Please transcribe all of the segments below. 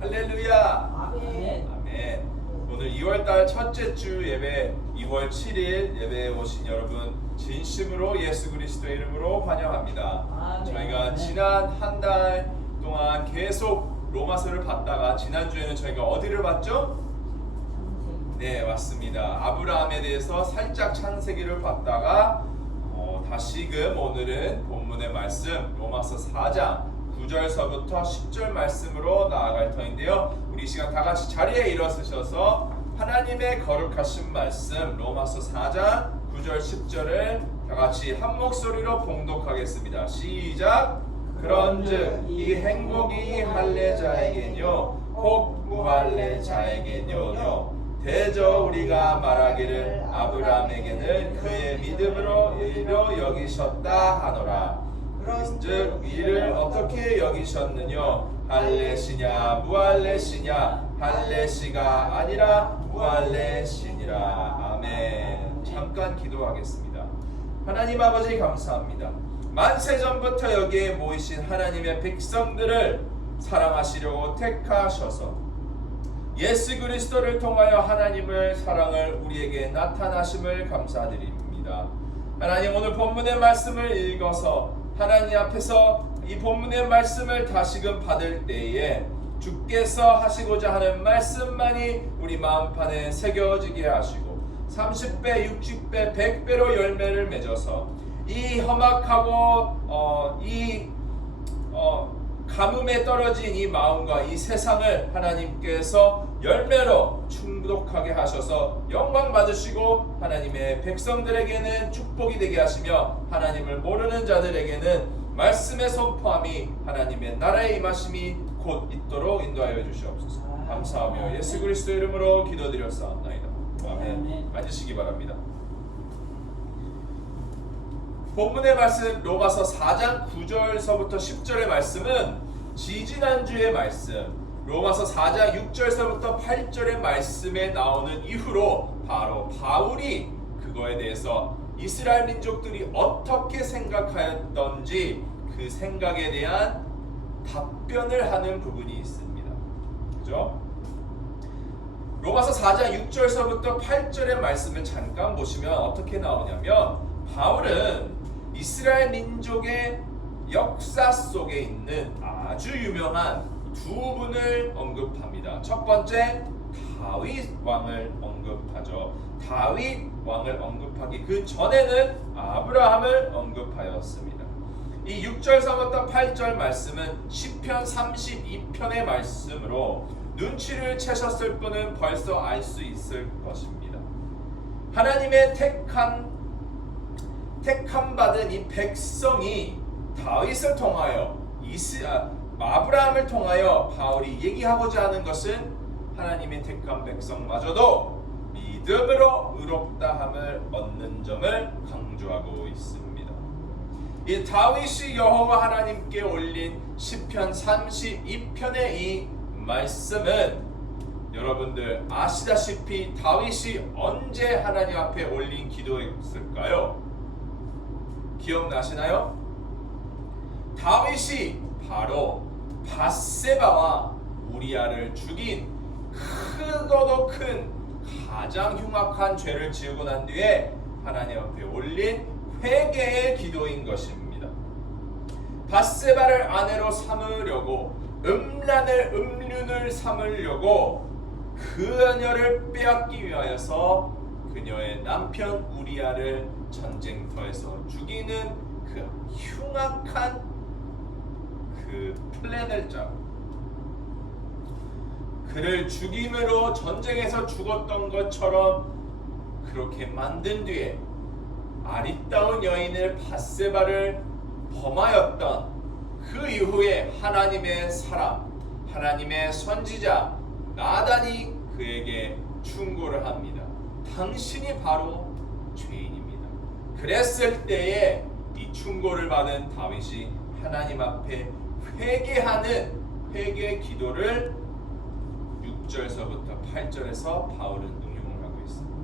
할렐루야. 아멘. 아멘. 오늘 2월달 첫째 주 예배 2월 7일 예배에 오신 여러분 진심으로 예수 그리스도의 이름으로 환영합니다. 아멘. 저희가 지난 한 달 동안 계속 로마서를 봤다가 지난주에는 저희가 어디를 봤죠? 네, 맞습니다. 아브라함에 대해서 살짝 창세기를 봤다가 다시금 오늘은 본문의 말씀 로마서 4장 9절서부터 10절 말씀으로 나아갈 터인데요. 우리 이 시간 다 같이 자리에 일어서셔서 하나님의 거룩하신 말씀 로마서 4장 9절 10절을 다 같이 한 목소리로 봉독하겠습니다. 시작. 그런즉 이 행복이 할례자에게뇨 혹 무할례자에게뇨 대저 우리가 말하기를 아브라함에게는 그의 믿음으로 의로 여기셨다 하노라. 그런즉 이를 어떻게 여기셨느뇨? 할례시냐 무할례시냐? 할례시가 아니라 무할례시니라. 아멘. 잠깐 기도하겠습니다. 하나님 아버지 감사합니다. 만세전부터 여기에 모이신 하나님의 백성들을 사랑하시려고 택하셔서 예수 그리스도를 통하여 하나님의 사랑을 우리에게 나타나심을 감사드립니다. 하나님, 오늘 본문의 말씀을 읽어서 하나님 앞에서 이 본문의 말씀을 다시금 받을 때에 주께서 하시고자 하는 말씀만이 우리 마음판에 새겨지게 하시고 30배, 60배, 100배로 열매를 맺어서 이 험악하고 가뭄에 떨어진 이 마음과 이 세상을 하나님께서 열매로 충족하게 하셔서 영광 받으시고 하나님의 백성들에게는 축복이 되게 하시며 하나님을 모르는 자들에게는 말씀의 선포함이 하나님의 나라의 임하심이 곧 있도록 인도하여 주시옵소서. 감사하며 예수 그리스도 이름으로 기도드렸사옵나이다. 아멘. 앉으시기 바랍니다. 본문의 말씀 로마서 4장 9절서부터 10절의 말씀은 지지난주의 말씀 로마서 4장 6절서부터 8절의 말씀에 나오는 이후로 바로 바울이 그거에 대해서 이스라엘 민족들이 어떻게 생각하였던지 그 생각에 대한 답변을 하는 부분이 있습니다. 그죠? 로마서 4장 6절서부터 8절의 말씀을 잠깐 보시면 어떻게 나오냐면 바울은 이스라엘 민족의 역사 속에 있는 아주 유명한 두 분을 언급합니다. 첫 번째 다윗 왕을 언급하죠. 다윗 왕을 언급하기 그 전에는 아브라함을 언급하였습니다. 이 6절서부터 8절 말씀은 시편 32편의 말씀으로 눈치를 채셨을 분은 벌써 알 수 있을 것입니다. 하나님의 택함 받은 이 백성이 다윗을 통하여 아브라함을 통하여 바울이 얘기하고자 하는 것은 하나님의 택한 백성마저도 믿음으로 의롭다함을 얻는 점을 강조하고 있습니다. 이 다윗이 여호와 하나님께 올린 시편 32편의 이 말씀은 여러분들 아시다시피 다윗이 언제 하나님 앞에 올린 기도였을까요? 기억나시나요? 다윗이 바로 밧세바와 우리아를 죽인 크고도 큰 가장 흉악한 죄를 지우고 난 뒤에 하나님 앞에 올린 회개의 기도인 것입니다. 밧세바를 아내로 삼으려고 음란을 삼으려고 그녀를 빼앗기 위하여서 그녀의 남편 우리아를 전쟁터에서 죽이는 그 흉악한 그 플랜을 짜고 그를 죽임으로 전쟁에서 죽었던 것처럼 그렇게 만든 뒤에 아리따운 여인을 밧세바를 범하였던 그 이후에 하나님의 사람, 하나님의 선지자 나단이 그에게 충고를 합니다. 당신이 바로 죄인입니다. 그랬을 때에 이 충고를 받은 다윗이 하나님 앞에 회개하는 회개 기도를 6절서부터 8절에서 바울은 응용을 하고 있습니다.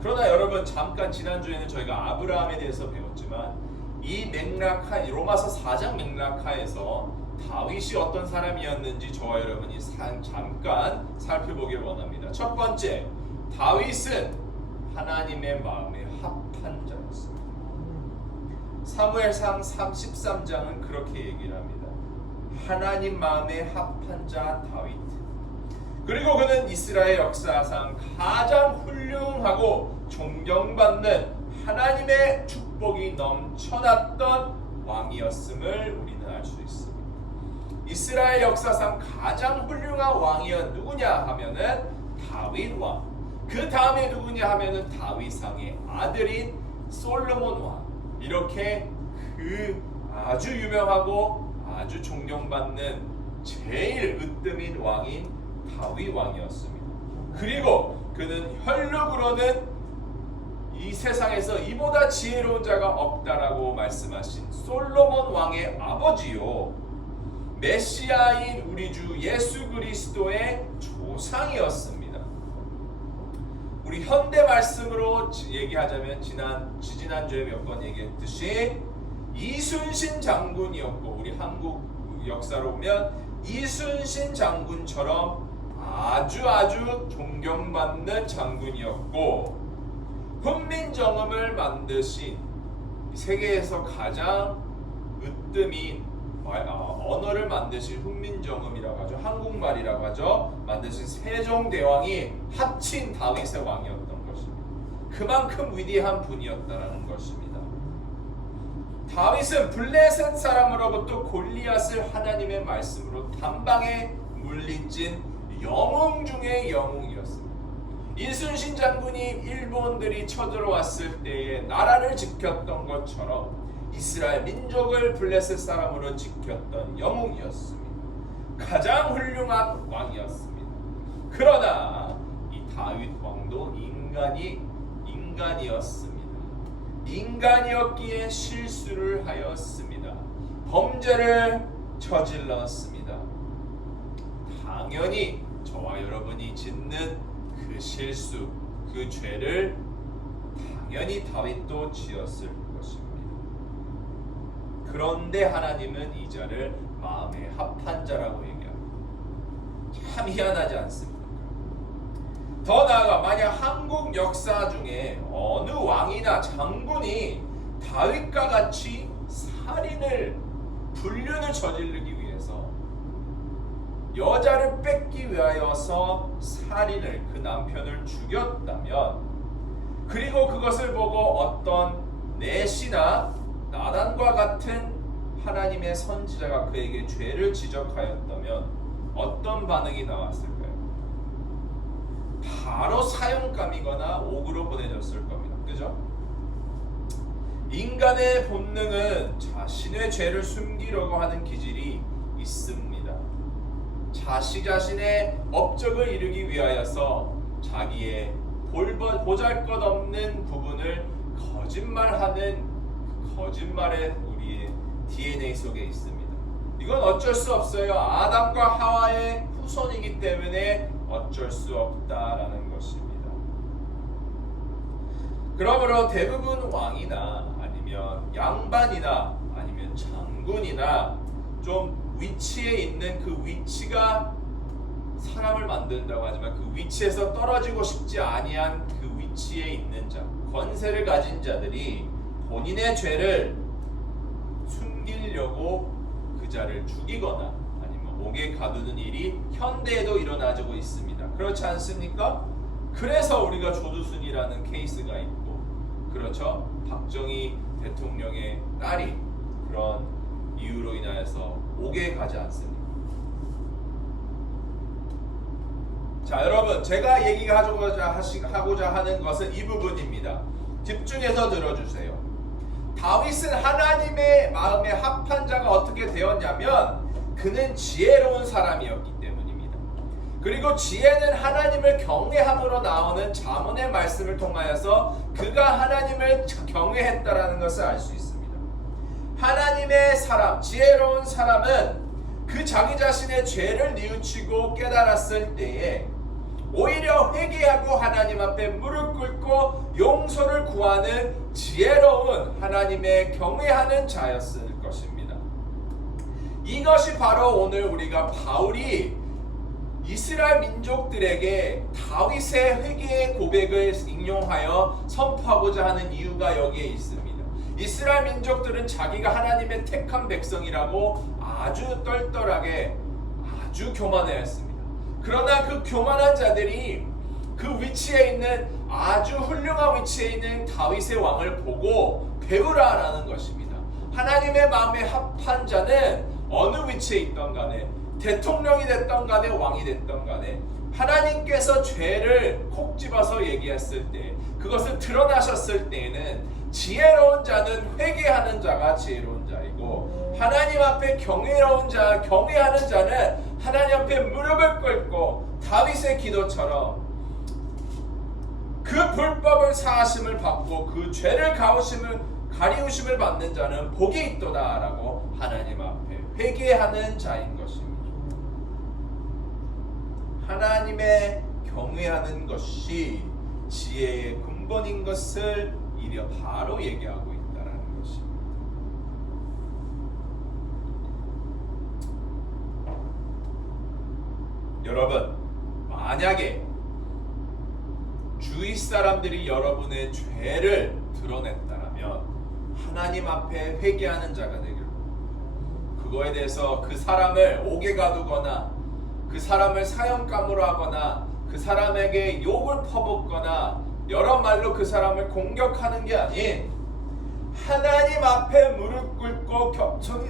그러나 여러분 잠깐 지난주에는 저희가 아브라함에 대해서 배웠지만 이 맥락하 로마서 4장 맥락하에서 다윗이 어떤 사람이었는지 저와 여러분이 잠깐 살펴보길 원합니다. 첫 번째, 다윗은 하나님의 마음에 합한 자였습니다. 사무엘상 33장은 그렇게 얘기를 합니다. 하나님 마음에 합한 자 다윗. 그리고 그는 이스라엘 역사상 가장 훌륭하고 존경받는 하나님의 축복이 넘쳐났던 왕이었음을 우리는 알 수 있습니다. 이스라엘 역사상 가장 훌륭한 왕이 누구냐 하면은 다윗 왕. 그 다음에 누구냐 하면은 다윗왕의 아들인 솔로몬 왕. 이렇게 그 아주 유명하고 아주 존경받는 제일 으뜸인 왕인 다윗 왕이었습니다. 그리고 그는 혈육으로는 이 세상에서 이보다 지혜로운 자가 없다라고 말씀하신 솔로몬 왕의 아버지요, 메시아인 우리 주 예수 그리스도의 조상이었습니다. 우리 현대 말씀으로 얘기하자면 지난주에 몇 번 얘기했듯이 이순신 장군이었고, 우리 한국 역사로 보면 이순신 장군처럼 아주 존경받는 장군이었고, 훈민정음을 만드신 세계에서 가장 으뜸인 언어를 만드신 훈민정음이라고 하죠. 한국말이라고 하죠. 만드신 세종대왕이 합친 다윗의 왕이었던 것입니다. 그만큼 위대한 분이었다는 것입니다. 다윗은 블레셋 사람으로부터 골리앗을 하나님의 말씀으로 단방에 물리친 영웅 중의 영웅이었습니다. 이순신 장군이 일본들이 쳐들어왔을 때에 나라를 지켰던 것처럼 이스라엘 민족을 블레셋 사람으로 지켰던 영웅이었습니다. 가장 훌륭한 왕이었습니다. 그러나 이 다윗 왕도 인간이었습니다. 인간이었기에 실수를 하였습니다. 범죄를 저질렀습니다. 당연히 저와 여러분이 짓는 그 실수, 그 죄를 당연히 다윗도 지었을 것입니다. 그런데 하나님은 이 자를 마음에 합한 자라고 얘기합니다. 참 희한하지 않습니까? 더 나아가 만약 한국 역사 중에 어느 왕이나 장군이 다윗과 같이 불륜을 저지르기 위해서 여자를 뺏기 위하여서 그 남편을 죽였다면, 그리고 그것을 보고 어떤 넷이나 나단과 같은 하나님의 선지자가 그에게 죄를 지적하였다면 어떤 반응이 나왔을까요? 바로 사형감이거나 옥으로 보내졌을 겁니다. 그죠? 인간의 본능은 자신의 죄를 숨기려고 하는 기질이 있습니다. 자신의 업적을 이루기 위하여서 자기의 보잘것없는 부분을 거짓말하는 거짓말의 우리의 DNA 속에 있습니다. 이건 어쩔 수 없어요. 아담과 하와의 후손이기 때문에 어쩔 수 없다라는 것입니다. 그러므로 대부분 왕이나 아니면 양반이나 아니면 장군이나 좀 위치에 있는 그 위치가 사람을 만든다고 하지만 그 위치에서 떨어지고 싶지 아니한 그 위치에 있는 자, 권세를 가진 자들이 본인의 죄를 숨기려고 그 자를 죽이거나 아니면 옥에 가두는 일이 현대에도 일어나고 있습니다. 그렇지 않습니까? 그래서 우리가 조두순이라는 케이스가 있고, 그렇죠? 박정희 대통령의 딸이 그런 이유로 인하여서 옥에 가지 않습니까? 자, 여러분, 제가 하고자 하는 것은 이 부분입니다. 집중해서 들어주세요. 다윗은 하나님의 마음에 합한 자가 어떻게 되었냐면 그는 지혜로운 사람이었기 때문입니다. 그리고 지혜는 하나님을 경외함으로 나오는 잠언의 말씀을 통하여서 그가 하나님을 경외했다라는 것을 알 수 있습니다. 하나님의 사람, 지혜로운 사람은 그 자기 자신의 죄를 뉘우치고 깨달았을 때에 오히려 회개하고 하나님 앞에 무릎 꿇고 용서를 구하는 지혜로운 하나님의 경외하는 자였을 것입니다. 이것이 바로 오늘 우리가 바울이 이스라엘 민족들에게 다윗의 회개의 고백을 인용하여 선포하고자 하는 이유가 여기에 있습니다. 이스라엘 민족들은 자기가 하나님의 택한 백성이라고 아주 떨떨하게 아주 교만해했습니다. 그러나 그 교만한 자들이 그 위치에 있는 아주 훌륭한 위치에 있는 다윗의 왕을 보고 배우라라는 것입니다. 하나님의 마음에 합한 자는 어느 위치에 있던 간에 대통령이 됐던 간에 왕이 됐던 간에 하나님께서 죄를 콕 집어서 얘기했을 때 그것을 드러나셨을 때에는 지혜로운 자는 회개하는 자가 지혜로운 자이고 하나님 앞에 경외하는 자는 하나님 앞에 무릎을 꿇고 다윗의 기도처럼 그 불법을 사하심을 받고 그 죄를 가리우심을 받는 자는 복이 있도다라고 하나님 앞에 회개하는 자인 것입니다. 하나님의 경외하는 것이 지혜의 근본인 것을 이려 바로 얘기하고 있다는 것입니다. 여러분, 만약에 주위 사람들이 여러분의 죄를 드러냈다면 하나님 앞에 회개하는 자가 되길, 그거에 대해서 그 사람을 옥에 가두거나 그 사람을 사형감으로 하거나 그 사람에게 욕을 퍼붓거나 여러 말로 그 사람을 공격하는 게 아닌 하나님 앞에 무릎 꿇고 겸손히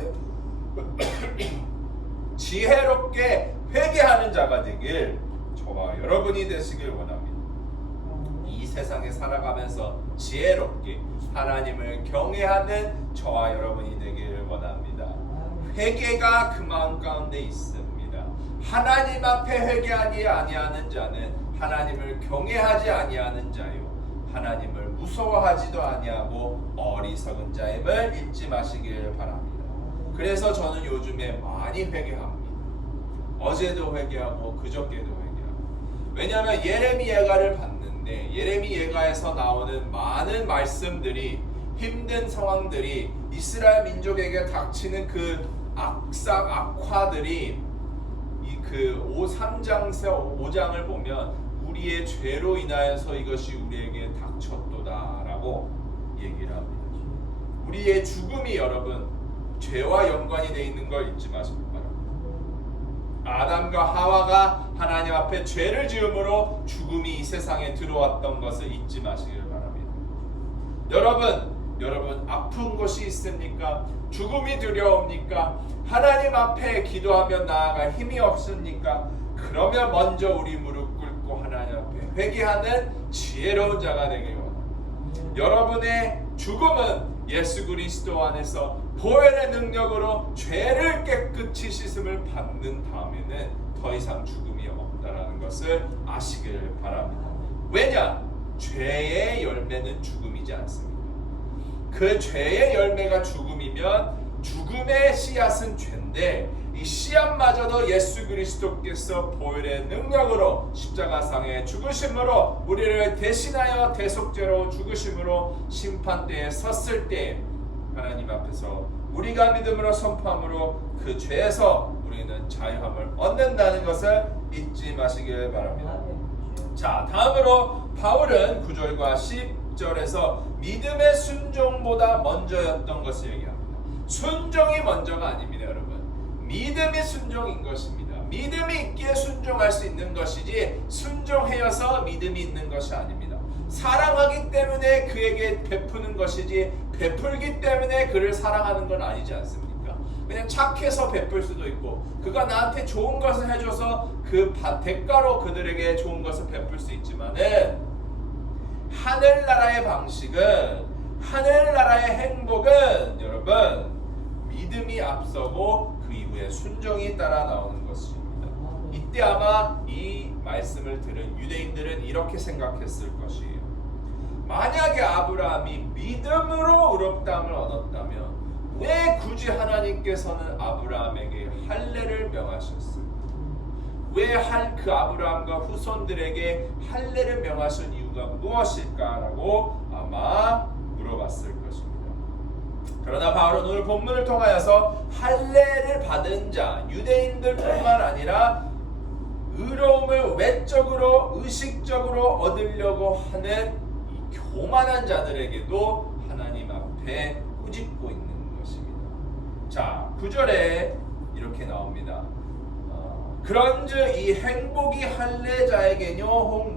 지혜롭게 회개하는 자가 되길 저와 여러분이 되시길 원합니다. 이 세상에 살아가면서 지혜롭게 하나님을 경외하는 저와 여러분이 되길 원합니다. 회개가 그 마음 가운데 있습니다. 하나님 앞에 회개하지 아니하는 자는 하나님을 경외하지 아니하는 자요 하나님을 무서워하지도 아니하고 어리석은 자임을 잊지 마시길 바랍니다. 그래서 저는 요즘에 많이 회개합니다. 어제도 회개하고 그저께도 회개하고. 왜냐하면 예레미 예가를 봤는데 예레미 예가에서 나오는 많은 말씀들이 힘든 상황들이 이스라엘 민족에게 닥치는 그 악화들이 그 3장에서 5장을 보면 우리의 죄로 인하여서 이것이 우리에게 닥쳤도다라고 얘기를 합니다. 우리의 죽음이 여러분 죄와 연관이 되어 있는 걸 잊지 마시기 바랍니다. 아담과 하와가 하나님 앞에 죄를 지음으로 죽음이 이 세상에 들어왔던 것을 잊지 마시길 바랍니다. 여러분 아픈 것이 있습니까? 죽음이 두려웁니까? 하나님 앞에 기도하며 나아갈 힘이 없습니까? 그러면 먼저 우리 무릎 꿇고 하나님 앞에 회개하는 지혜로운 자가 되길 원합니다. 여러분의 죽음은 예수 그리스도 안에서 보혈의 능력으로 죄를 깨끗이 씻음을 받는 다음에는 더 이상 죽음이 없다라는 것을 아시길 바랍니다. 왜냐? 죄의 열매는 죽음이지 않습니까? 그 죄의 열매가 죽음이면 죽음의 씨앗은 죄인데 이 씨앗마저도 예수 그리스도께서 보혈의 능력으로 십자가상에 죽으심으로 우리를 대신하여 대속죄로 죽으심으로 심판대에 섰을 때 하나님 앞에서 우리가 믿음으로 선포함으로 그 죄에서 우리는 자유함을 얻는다는 것을 잊지 마시길 바랍니다. 자, 다음으로 바울은 9절과 10절에서 믿음의 순종보다 먼저였던 것을 얘기합니다. 순종이 먼저가 아닙니다, 여러분. 믿음이 순종인 것입니다. 믿음이 있기에 순종할 수 있는 것이지 순종하여서 믿음이 있는 것이 아닙니다. 사랑하기 때문에 그에게 베푸는 것이지 베풀기 때문에 그를 사랑하는 건 아니지 않습니까? 그냥 착해서 베풀 수도 있고 그가 나한테 좋은 것을 해줘서 그 대가로 그들에게 좋은 것을 베풀 수 있지만은 하늘나라의 방식은 하늘나라의 행복은 여러분 믿음이 앞서고 그 이후에 순종이 따라 나오는 것입니다. 이때 아마 이 말씀을 들은 유대인들은 이렇게 생각했을 것이에요. 만약에 아브라함이 믿음으로 의롭다함을 얻었다면 왜 굳이 하나님께서는 아브라함에게 할례를 명하셨을까? 왜 그 아브라함과 후손들에게 할례를 명하신 이유가 무엇일까라고 아마 물어봤을 것입니다. 그러나 바울은 오늘 본문을 통하여서 할례를 받은 자 유대인들뿐만 아니라 의로움을 외적으로 의식적으로 얻으려고 하는 이 교만한 자들에게도 하나님 앞에 꾸짖고 있는 것입니다. 자, 9절에 이렇게 나옵니다. 그런즉 이 행복이 할례자에게뇨 혹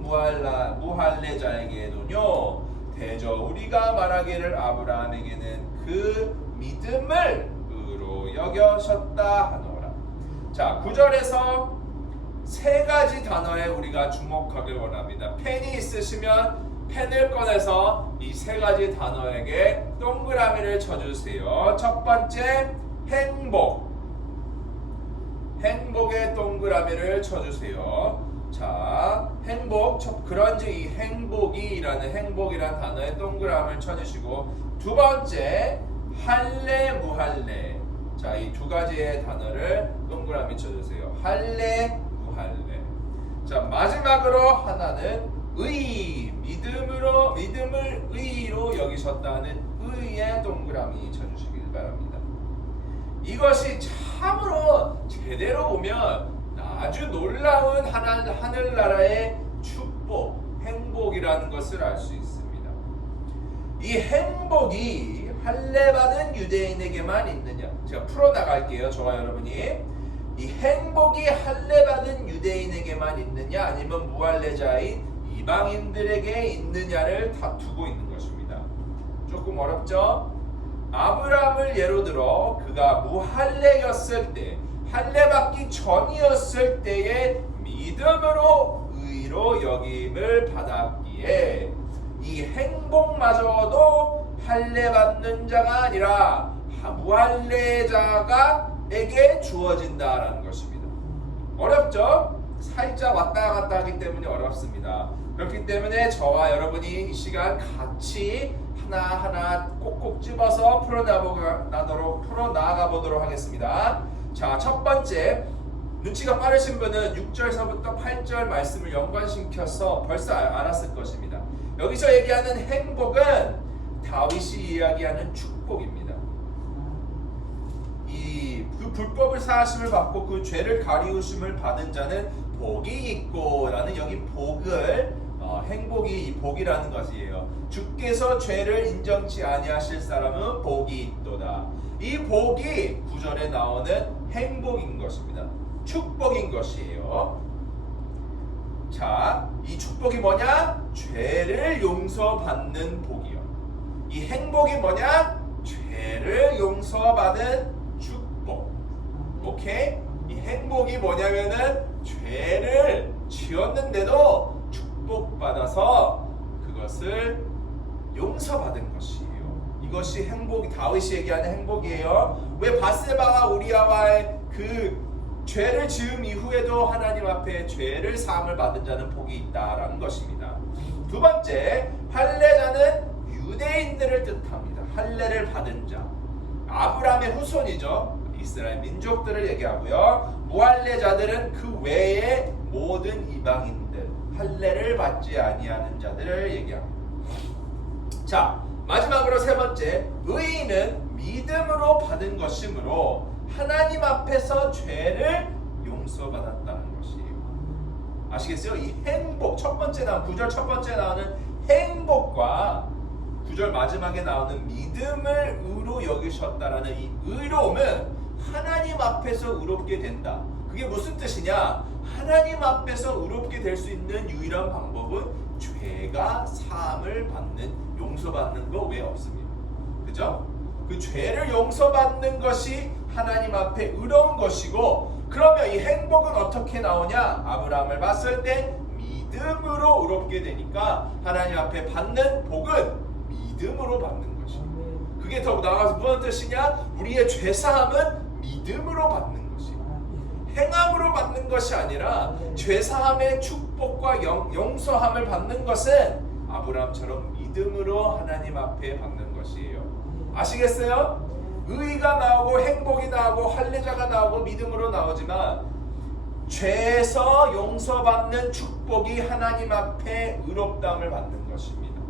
무할례자에게도뇨 대저 우리가 말하기를 아브라함에게는 그 믿음을 의로 여겨셨다 하노라. 자, 9절에서 세 가지 단어에 우리가 주목하길 원합니다. 펜이 있으시면 펜을 꺼내서 이 세 가지 단어에게 동그라미를 쳐주세요. 첫 번째, 행복. 행복에 동그라미를 쳐주세요. 자, 행복. 그런즉 이 행복이라는 단어에 동그라미를 쳐주시고, 두 번째, 할례, 무할례. 자, 이 두 가지의 단어를 동그라미 쳐주세요. 할례, 무할례. 자, 마지막으로 하나는 믿음을 의로 여기셨다는 의에 동그라미 쳐주시길 바랍니다. 이것이 참으로 제대로 보면 아주 놀라운 하늘나라의 축복, 행복이라는 것을 알 수 있습니다. 이 행복이 할례받은 유대인에게만 있느냐? 제가 풀어나갈게요. 저와 여러분이. 이 행복이 할례받은 유대인에게만 있느냐, 아니면 무할례자인 이방인들에게 있느냐를 다투고 있는 것입니다. 조금 어렵죠? 아브라함을 예로 들어 그가 무할례였을 때, 할례받기 전이었을 때의 믿음으로 의로 여김을 받았기에 이 행복마저도 할례받는 자가 아니라 무할례자에게 주어진다라는 것입니다. 어렵죠? 살짝 왔다 갔다 하기 때문에 어렵습니다. 그렇기 때문에 저와 여러분이 이 시간 같이 하나하나 꼭꼭 집어서 풀어나가 보도록 하겠습니다. 자, 첫 번째, 눈치가 빠르신 분은 6절서부터 8절 말씀을 연관시켜서 벌써 알았을 것입니다. 여기서 얘기하는 행복은 다윗이 이야기하는 축복입니다. 그 불법을 사하심을 받고 그 죄를 가리우심을 받은 자는 복이 있고라는 여기 복을 행복이 복이라는 것이에요. 주께서 죄를 인정치 아니하실 사람은 복이 있도다. 이 복이 9절에 나오는 행복인 것입니다. 축복인 것이에요. 자, 이 축복이 뭐냐? 죄를 용서받는 복이요. 이 행복이 뭐냐? 죄를 용서받은 축복. 오케이? 이 행복이 뭐냐면은 죄를 지었는데도 축복받아서 그것을 용서받은 것이에요. 이것이 행복이, 다윗이 얘기하는 행복이에요. 왜 밧세바와 우리아와의 그 죄를 지은 이후에도 하나님 앞에 죄를 사함을 받은 자는 복이 있다라는 것입니다. 두 번째, 할례자는 유대인들을 뜻합니다. 할례를 받은 자, 아브라함의 후손이죠. 이스라엘 민족들을 얘기하고요. 무할례자들은 그 외의 모든 이방인들, 할례를 받지 아니하는 자들을 얘기합니다. 자, 마지막으로 세 번째, 의인은 믿음으로 받은 것이므로 하나님 앞에서 죄를 용서받았다는 것이에요. 아시겠어요? 이 행복, 첫 번째 나온 9절 첫 번째 나오는 행복과 9절 마지막에 나오는 믿음을 의로 여기셨다라는 이 의로움은 하나님 앞에서 의롭게 된다. 그게 무슨 뜻이냐? 하나님 앞에서 의롭게 될 수 있는 유일한 방법은 죄가 사함을 받는, 용서받는 거 외에 없습니다. 그죠? 그 죄를 용서받는 것이 하나님 앞에 의로운 것이고, 그러면 이 행복은 어떻게 나오냐? 아브라함을 봤을 때 믿음으로 의롭게 되니까 하나님 앞에 받는 복은 믿음으로 받는 것입니다. 그게 더 나아가서 무슨 뜻이냐? 우리의 죄사함은 믿음으로 받는 것이에요. 행함으로 받는 것이 아니라 죄사함의 축복과 용서함을 받는 것은 아브라함처럼 믿음으로 하나님 앞에 받는 것이에요. 아시겠어요? 의가 나오고 행복이 나오고 할례자가 나오고 믿음으로 나오지만 죄에서 용서받는 축복이 하나님 앞에 의롭다함을 받는 것입니다.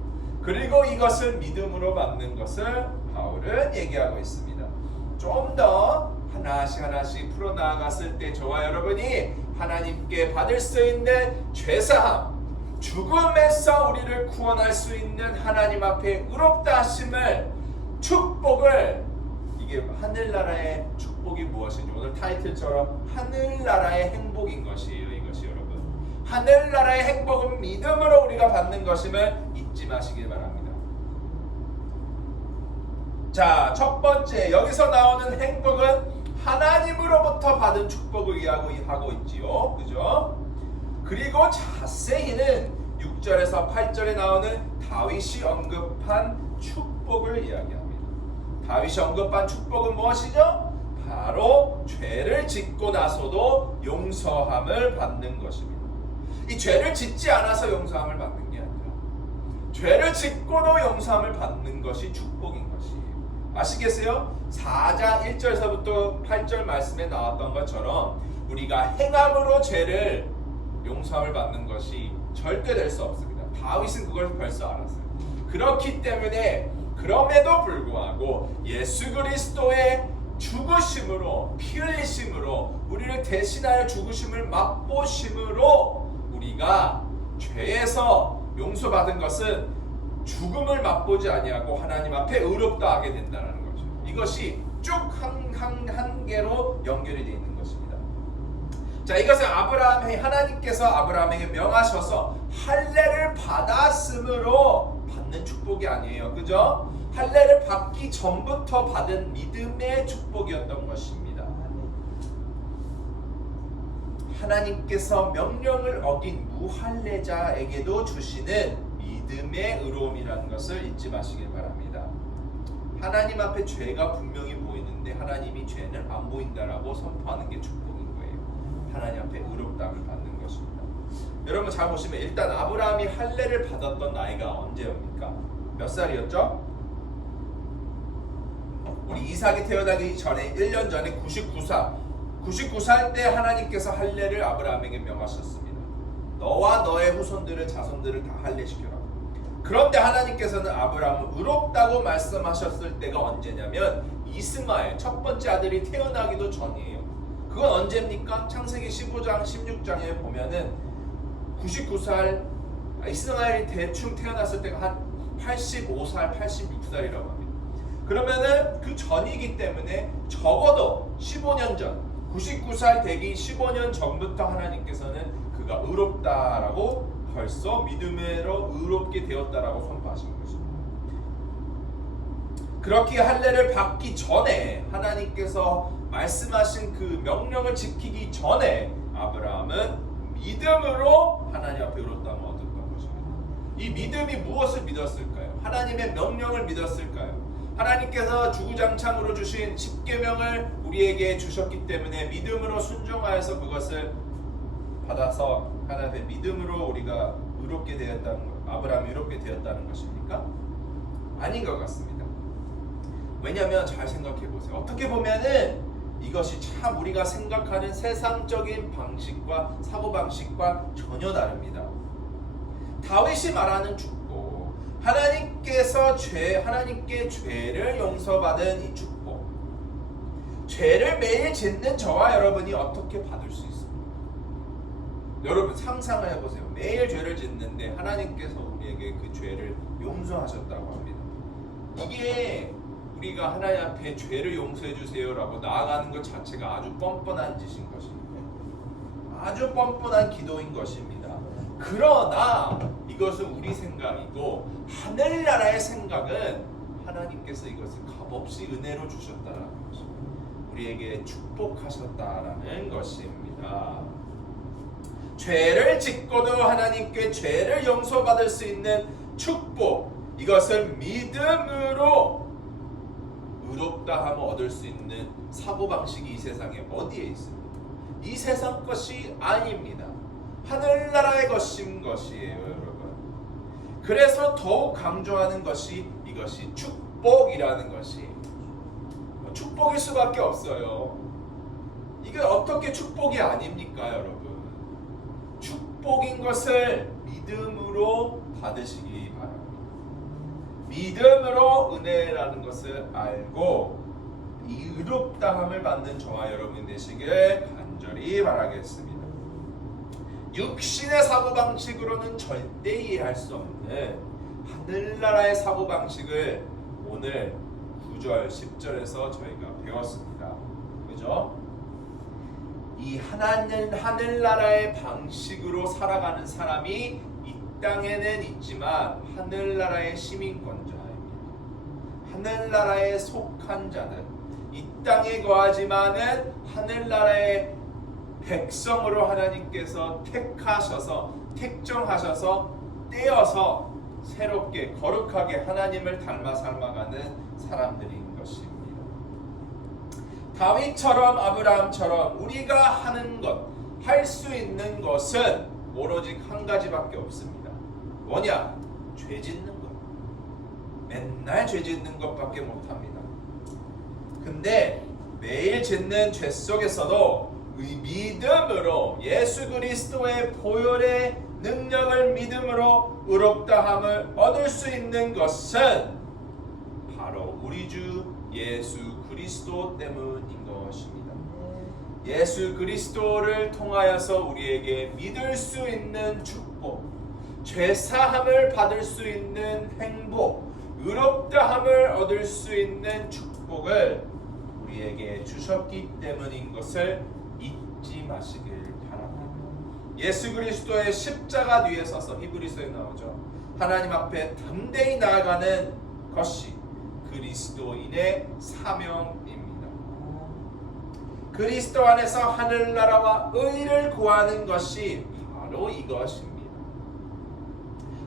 그리고 이것을 믿음으로 받는 것을 바울은 얘기하고 있습니다. 좀 더 하나씩 풀어나갔을 때 저와 여러분이 하나님께 받을 수 있는 죄사함, 죽음에서 우리를 구원할 수 있는 하나님 앞에 의롭다 하심을, 축복을, 이게 하늘나라의 축복이 무엇인지 오늘 타이틀처럼 하늘나라의 행복인 것이에요. 이것이 여러분, 하늘나라의 행복은 믿음으로 우리가 받는 것임을 잊지 마시길 바랍니다. 자, 첫 번째 여기서 나오는 행복은 하나님으로부터 받은 축복을 이야기하고 있지요. 그죠? 그리고 자세히는 6절에서 8절에 나오는 다윗이 언급한 축복을 이야기합니다. 다윗이 언급한 축복은 무엇이죠? 바로 죄를 짓고 나서도 용서함을 받는 것입니다. 이 죄를 짓지 않아서 용서함을 받는 게 아니라 죄를 짓고도 용서함을 받는 것이 축복인 것이에요. 아시겠어요? 4장 1절에서부터 8절 말씀에 나왔던 것처럼 우리가 행함으로 죄를 용서함을 받는 것이 절대 될 수 없습니다. 다윗은 그걸 벌써 알았어요. 그렇기 때문에 그럼에도 불구하고 예수 그리스도의 죽으심으로, 피 흘리심으로, 우리를 대신하여 죽으심을 맛보심으로 우리가 죄에서 용서받은 것은 죽음을 맛보지 아니하고 하나님 앞에 의롭다 하게 된다는 거죠. 이것이 쭉 한 개로 연결이 되어 있는 것입니다. 자, 이것은 하나님께서 아브라함에게 명하셔서 할례를 받았으므로 받는 축복이 아니에요. 그죠? 할례를 받기 전부터 받은 믿음의 축복이었던 것입니다. 하나님께서 명령을 어긴 무할례자에게도 주시는 믿음의 의로움이라는 것을 잊지 마시길 바랍니다. 하나님 앞에 죄가 분명히 보이는데 하나님이 죄는 안 보인다라고 선포하는 게 축복인 거예요. 하나님 앞에 의롭다함을 받는 것입니다. 여러분 잘 보시면 일단 아브라함이 할례를 받았던 나이가 언제입니까? 몇 살이었죠? 우리 이삭이 태어나기 전에 1년 전에 99살 때 하나님께서 할례를 아브라함에게 명하셨습니다. 너와 너의 후손들을, 자손들을 다 할례시켜라. 그런데 하나님께서는 아브라함을 의롭다고 말씀하셨을 때가 언제냐면 이스마엘 첫 번째 아들이 태어나기도 전이에요. 그건 언제입니까? 창세기 15장 16장에 보면은 99살, 이스마엘이 대충 태어났을 때가 한 85살 86살이라고 합니다. 그러면은 그 전이기 때문에 적어도 15년 전, 99살 되기 15년 전부터 하나님께서는 그가 의롭다라고 벌써 믿음으로 의롭게 되었다라고 선포하신 것입니다. 그렇게 할례를 받기 전에 하나님께서 말씀하신 그 명령을 지키기 전에 아브라함은 믿음으로 하나님 앞에 의롭다함을 얻었던 것입니다. 이 믿음이 무엇을 믿었을까요? 하나님의 명령을 믿었을까요? 하나님께서 주구장창으로 주신 10계명을 우리에게 주셨기 때문에 믿음으로 순종하여서 그것을 받아서 하나님의 믿음으로 우리가 의롭게 되었다는 것, 아브라함이 의롭게 되었다는 것입니까? 아닌 것 같습니다. 왜냐하면 잘 생각해 보세요. 어떻게 보면은 이것이 참 우리가 생각하는 세상적인 방식과 사고방식과 전혀 다릅니다. 다윗이 말하는 축복, 하나님께 죄를 용서받은 이 축복, 죄를 매일 짓는 저와 여러분이 어떻게 받을 수 있습니까? 여러분 상상을 해보세요. 매일 죄를 짓는데 하나님께서 우리에게 그 죄를 용서하셨다고 합니다. 이게 우리가 하나님 앞에 죄를 용서해 주세요라고 나아가는 것 자체가 아주 뻔뻔한 짓인 것입니다. 아주 뻔뻔한 기도인 것입니다. 그러나 이것은 우리 생각이고 하늘나라의 생각은 하나님께서 이것을 값없이 은혜로 주셨다라는 것입니다. 우리에게 축복하셨다라는 것입니다. 죄를 짓고도 하나님께 죄를 용서받을 수 있는 축복, 이것을 믿음으로 의롭다함을 얻을 수 있는 사고방식이 이 세상에 어디에 있습니까? 이 세상 것이 아닙니다. 하늘나라의 것인 것이에요, 여러분. 그래서 더욱 강조하는 것이 이것이 축복이라는 것이 축복일 수밖에 없어요. 이게 어떻게 축복이 아닙니까, 여러분? 축복인 것을 믿음으로 받으시기 바랍니다. 믿음으로 은혜라는 것을 알고 이 의롭다함을 받는 저와 여러분 되시길 간절히 바라겠습니다. 육신의 사고방식으로는 절대 이해할 수 없는 하늘나라의 사고방식을 오늘 9절 10절에서 저희가 배웠습니다. 그죠? 이 하늘나라의 방식으로 살아가는 사람이 이 땅에는 있지만 하늘나라의 시민권자입니다. 하늘나라에 속한 자들, 이 땅에 거하지만은 하늘나라의 백성으로 하나님께서 택하셔서 택정하셔서 떼어서 새롭게 거룩하게 하나님을 닮아 삶아가는 사람들인 것입니다. 다윗처럼 아브라함처럼 우리가 하는 것, 할 수 있는 것은 오로지 한 가지밖에 없습니다. 뭐냐? 죄 짓는 것. 맨날 죄 짓는 것밖에 못합니다. 근데 매일 짓는 죄 속에서도 믿음으로 예수 그리스도의 보혈의 능력을 믿음으로 의롭다함을 얻을 수 있는 것은 바로 우리 주 예수 그리스도 때문인 것입니다. 예수 그리스도를 통하여서 우리에게 믿을 수 있는 축복, 죄사함을 받을 수 있는 행복, 의롭다함을 얻을 수 있는 축복을 우리에게 주셨기 때문인 것을 잊지 마시길 바랍니다. 예수 그리스도의 십자가 뒤에 서서 히브리서에 나오죠. 하나님 앞에 담대히 나아가는 것이 그리스도인의 사명입니다. 그리스도 안에서 하늘나라와 의를 구하는 것이 바로 이것입니다.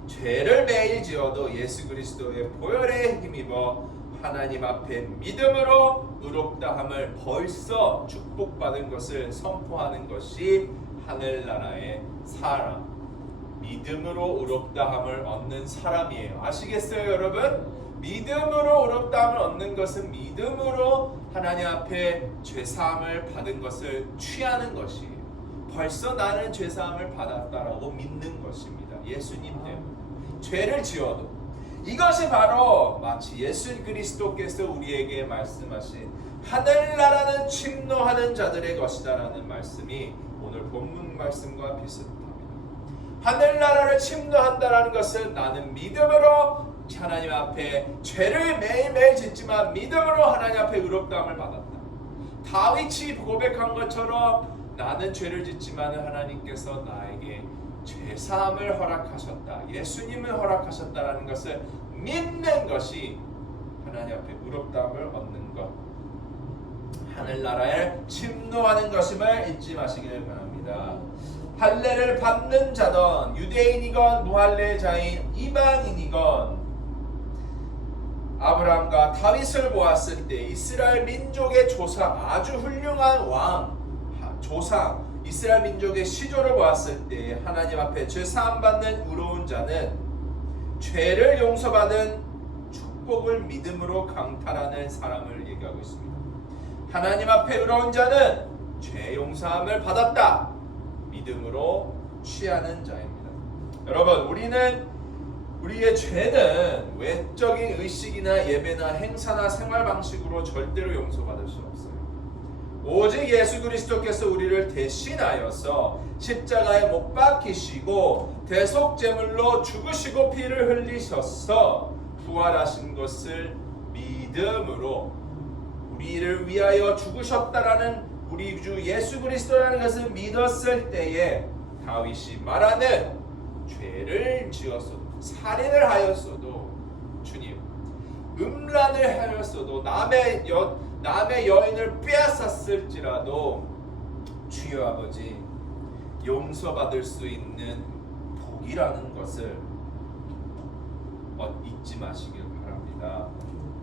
죄를 매일 지어도 예수 그리스도의 보혈에 힘입어 하나님 앞에 믿음으로 의롭다함을 벌써 축복받은 것을 선포하는 것이 하늘나라의 사람, 믿음으로 의롭다함을 얻는 사람이에요. 아시겠어요, 여러분? 믿음으로 의롭다함을 얻는 것은 믿음으로 하나님 앞에 죄사함을 받은 것을 취하는 것이에요. 벌써 나는 죄사함을 받았다라고 믿는 것입니다. 예수님 때문에 죄를 지어도 이것이 바로 마치 예수 그리스도께서 우리에게 말씀하신 하늘나라는 침노하는 자들의 것이다라는 말씀이 오늘 본문 말씀과 비슷합니다. 하늘나라를 침노한다라는 것은 나는 믿음으로 하나님 앞에 죄를 매일매일 짓지만 믿음으로 하나님 앞에 의롭다함을 받았다. 다윗이 고백한 것처럼 나는 죄를 짓지만 하나님께서 나에게 죄사함을 허락하셨다. 예수님을 허락하셨다라는 것을 믿는 것이 하나님 앞에 의롭다함을 얻는 것, 하늘나라에 침노하는 것임을 잊지 마시길 바랍니다. 할례를 받는 자든 유대인이건 무할례자인 이방인이건 아브라함과 다윗을 보았을 때 이스라엘 민족의 조상, 아주 훌륭한 왕, 조상, 이스라엘 민족의 시조를 보았을 때 하나님 앞에 죄사함 받는 의로운 자는 죄를 용서받은 축복을 믿음으로 강탈하는 사람을 얘기하고 있습니다. 하나님 앞에 의로운 자는 죄 용서함을 받았다. 믿음으로 취하는 자입니다. 여러분, 우리의 죄는 외적인 의식이나 예배나 행사나 생활 방식으로 절대로 용서받을 수 없어요. 오직 예수 그리스도께서 우리를 대신하여서 십자가에 못 박히시고 대속제물로 죽으시고 피를 흘리셔서 부활하신 것을 믿음으로 우리를 위하여 죽으셨다라는 우리 주 예수 그리스도라는 것을 믿었을 때에 다윗이 말하는 죄를 지었어도 살인을 하였어도 주님, 음란을 하였어도 남의 여인을 빼앗았을지라도 주여 아버지 용서받을 수 있는 복이라는 것을 잊지 마시길 바랍니다.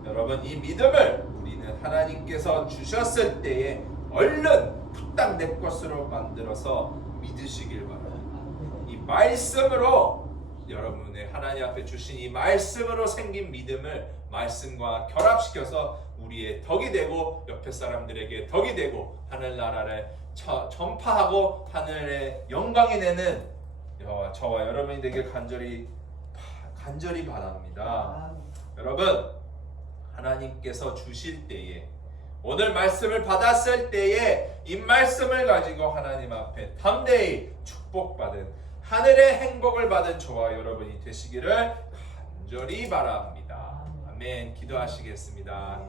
여러분, 이 믿음을 우리는 하나님께서 주셨을 때에 얼른 후딱 내 것으로 만들어서 믿으시길 바랍니다. 이 말씀으로 여러분의 하나님 앞에 주신 이 말씀으로 생긴 믿음을 말씀과 결합시켜서 우리의 덕이 되고 옆에 사람들에게 덕이 되고 하늘나라를 전파하고 하늘의 영광이 되는 저와 여러분이 되길 간절히 바랍니다. 여러분, 하나님께서 주실 때에, 오늘 말씀을 받았을 때에 이 말씀을 가지고 하나님 앞에 담대히 축복받은, 하늘의 행복을 받은 저와 여러분이 되시기를 간절히 바랍니다. 아멘. 기도하시겠습니다.